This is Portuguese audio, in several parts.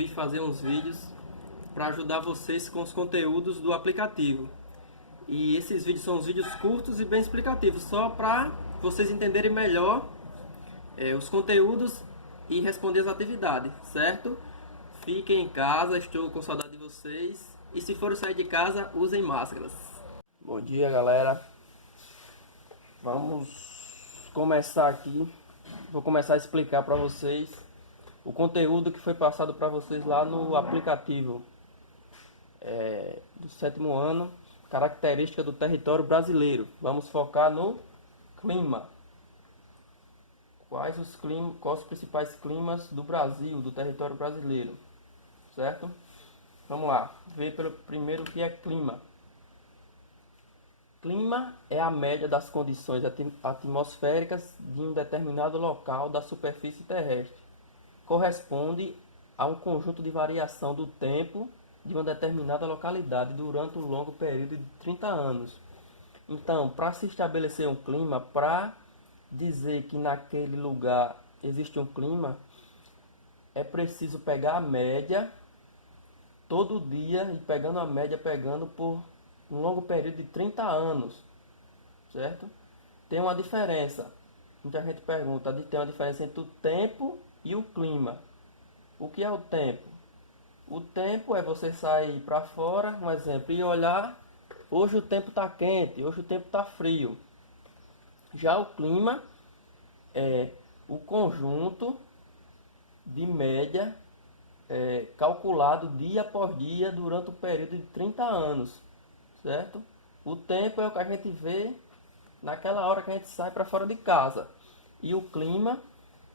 resolvi fazer uns vídeos para ajudar vocês com os conteúdos do aplicativo. E esses vídeos são uns vídeos curtos e bem explicativos, só para vocês entenderem melhor os conteúdos e responder as atividades, certo? Fiquem em casa, estou com saudade de vocês. E se for sair de casa, usem máscaras. Bom dia, galera. Vamos começar aqui. Vou começar a explicar para vocês o conteúdo que foi passado para vocês lá no aplicativo do 7º ano, característica do território brasileiro. Vamos focar no clima. Quais os principais climas do Brasil, do território brasileiro, certo? Vamos lá, ver pelo primeiro o que é clima. Clima é a média das condições atmosféricas de um determinado local da superfície terrestre. Corresponde a um conjunto de variação do tempo de uma determinada localidade durante um longo período de 30 anos. Então, para se estabelecer um clima, para dizer que naquele lugar existe um clima, é preciso pegar a média todo dia e pegando a média, pegando por um longo período de 30 anos, certo? Tem uma diferença. Muita gente pergunta, tem uma diferença entre o tempo e o clima. O que é o tempo? O tempo é você sair para fora, um exemplo, e olhar, hoje o tempo está quente, hoje o tempo está frio. Já o clima é o conjunto de média calculado dia por dia durante o período de 30 anos, certo? O tempo é o que a gente vê naquela hora que a gente sai para fora de casa. E o clima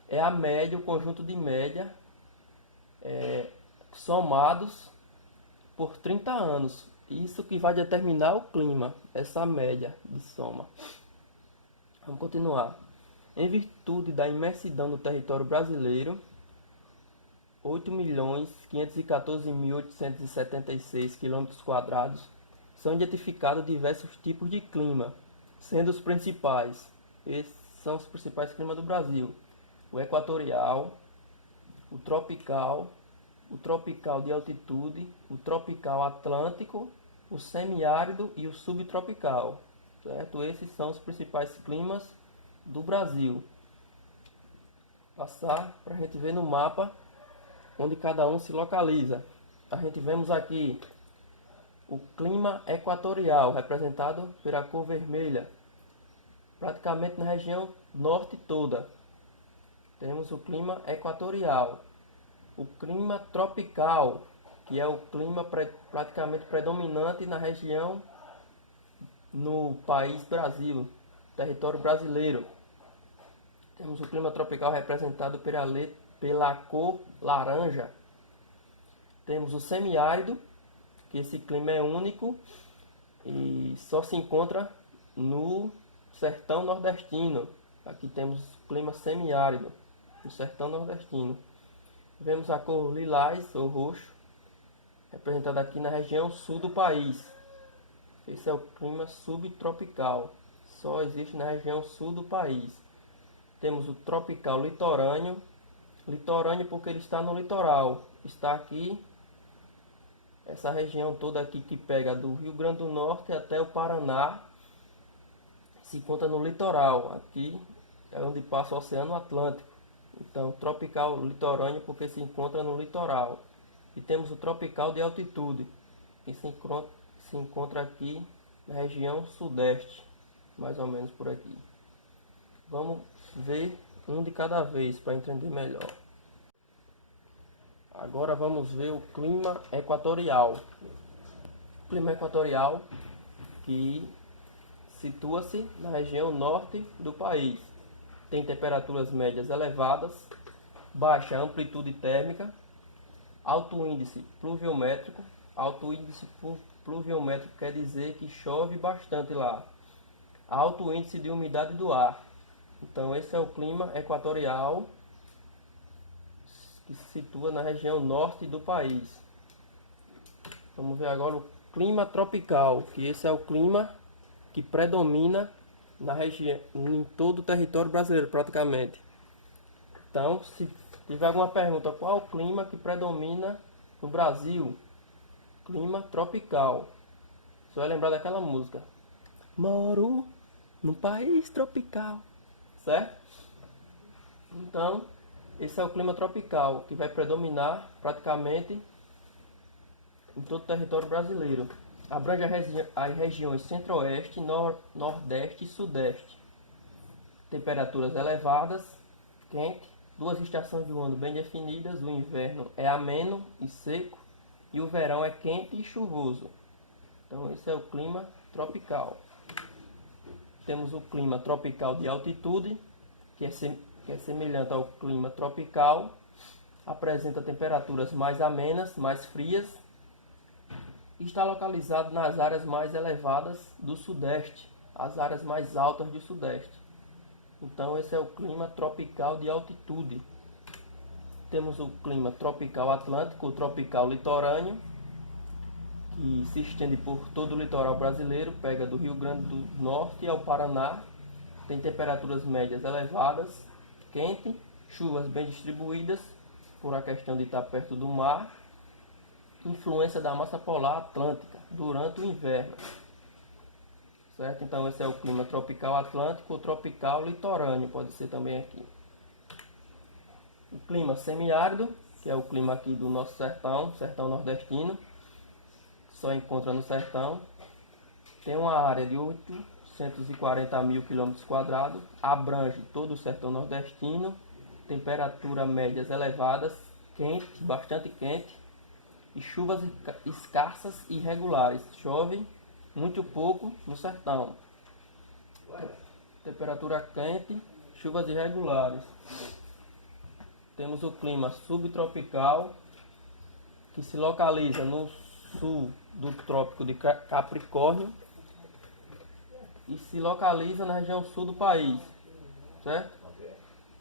é a média, o conjunto de média somados por 30 anos. Isso que vai determinar o clima, essa média de soma. Vamos continuar. Em virtude da imensidão do território brasileiro, 8.514.876 km², são identificados diversos tipos de clima, sendo os principais. Esses são os principais climas do Brasil: o equatorial, o tropical de altitude, o tropical atlântico, o semiárido e o subtropical, certo? Esses são os principais climas do Brasil. Passar para a gente ver no mapa onde cada um se localiza. A gente vemos aqui o clima equatorial, representado pela cor vermelha, praticamente na região norte toda. Temos o clima equatorial. O clima tropical, que é o clima praticamente predominante na região, no país Brasil, território brasileiro. Temos o clima tropical representado pela cor laranja. Temos o semiárido, que esse clima é único e só se encontra no sertão nordestino. Aqui temos o clima semiárido, no sertão nordestino. Vemos a cor lilás ou roxo, representada aqui na região sul do país. Esse é o clima subtropical, só existe na região sul do país. Temos o tropical litorâneo, porque ele está no litoral, está aqui, essa região toda aqui que pega do Rio Grande do Norte até o Paraná, se encontra no litoral, aqui é onde passa o Oceano Atlântico. Então, tropical litorâneo porque se encontra no litoral. E temos o tropical de altitude, que se encontra aqui na região sudeste, mais ou menos por aqui. Vamos ver um de cada vez para entender melhor. Agora vamos ver o clima equatorial. O clima equatorial que situa-se na região norte do país. Tem temperaturas médias elevadas, baixa amplitude térmica, alto índice pluviométrico. Alto índice pluviométrico quer dizer que chove bastante lá. Alto índice de umidade do ar. Então esse é o clima equatorial que se situa na região norte do país. Vamos ver agora o clima tropical, que esse é o clima que predomina na região, em todo o território brasileiro praticamente. Então Se tiver alguma pergunta, qual o clima que predomina no Brasil? Clima tropical. Você vai lembrar daquela música. Moro num país tropical. Certo? Então, esse é o clima tropical, que vai predominar praticamente em todo o território brasileiro. Abrange as regiões centro-oeste, nordeste e sudeste. Temperaturas elevadas, quente, duas estações do ano bem definidas. O inverno é ameno e seco e o verão é quente e chuvoso. Então esse é o clima tropical. Temos o clima tropical de altitude, que é semelhante ao clima tropical. Apresenta temperaturas mais amenas, mais frias. Está localizado nas áreas mais elevadas do sudeste, as áreas mais altas do sudeste. Então esse é o clima tropical de altitude. Temos o clima tropical atlântico, o tropical litorâneo, que se estende por todo o litoral brasileiro, pega do Rio Grande do Norte ao Paraná. Tem temperaturas médias elevadas, quente, chuvas bem distribuídas, por a questão de estar perto do mar. Influência da massa polar atlântica durante o inverno. Certo? Então esse é o clima tropical atlântico ou tropical litorâneo, pode ser também aqui. O clima semiárido, que é o clima aqui do nosso sertão, sertão nordestino, que só encontra no sertão. Tem uma área de 840 mil km², abrange todo o sertão nordestino, temperatura médias elevadas, quente, bastante quente, e chuvas escassas e irregulares. Chove muito pouco no sertão. Temperatura quente, chuvas irregulares. Temos o clima subtropical, que se localiza no sul do Trópico de Capricórnio e se localiza na região sul do país. Certo?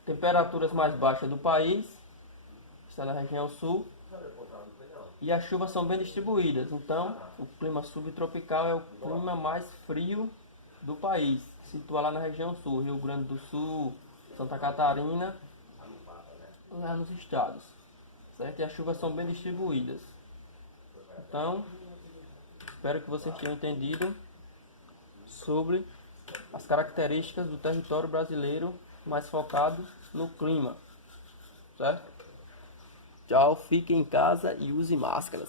Temperaturas mais baixas do país, está na região sul. E as chuvas são bem distribuídas. Então, o clima subtropical é o clima mais frio do país. Se situa lá na região sul, Rio Grande do Sul, Santa Catarina, lá nos estados. Certo? E as chuvas são bem distribuídas. Então, espero que vocês tenham entendido sobre as características do território brasileiro, mais focado no clima. Certo? Tchau, fiquem em casa e use máscaras.